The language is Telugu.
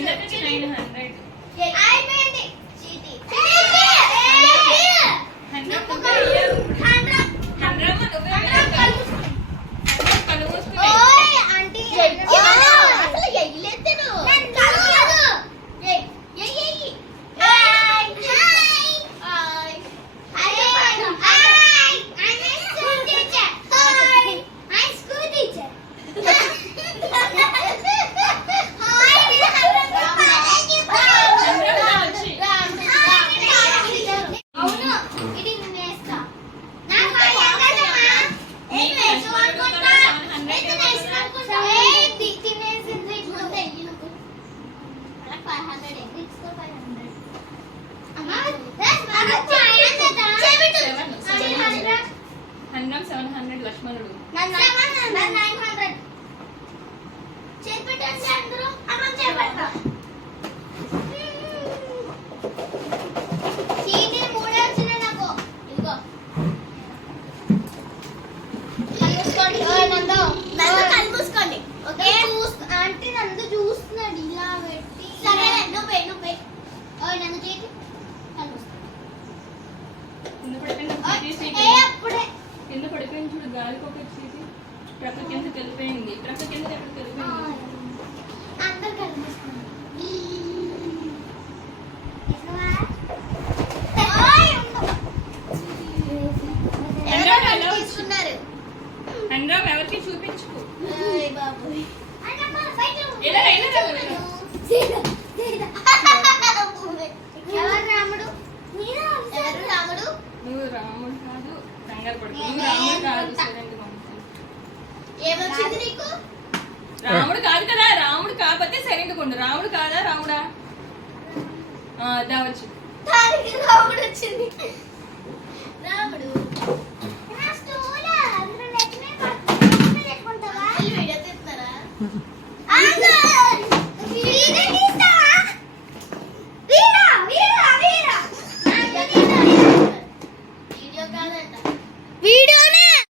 1600 to I'm అంటే నన్ను చూస్తున్నాడు. ఇలా పెట్టి. కింద పడిపోయింది చూడు గాలికి ఒక ప్రక్క కింద తెలిపోయింది ప్రక్క కింద ఎక్కడ తెలిపోయింది రాముడు కాదు కదా రాముడు కాకపోతే సైలెంట్ కొండు రాముడు కాదా రాముడా? దావచ్చు రాముడు వచ్చింది రాముడు. 你的你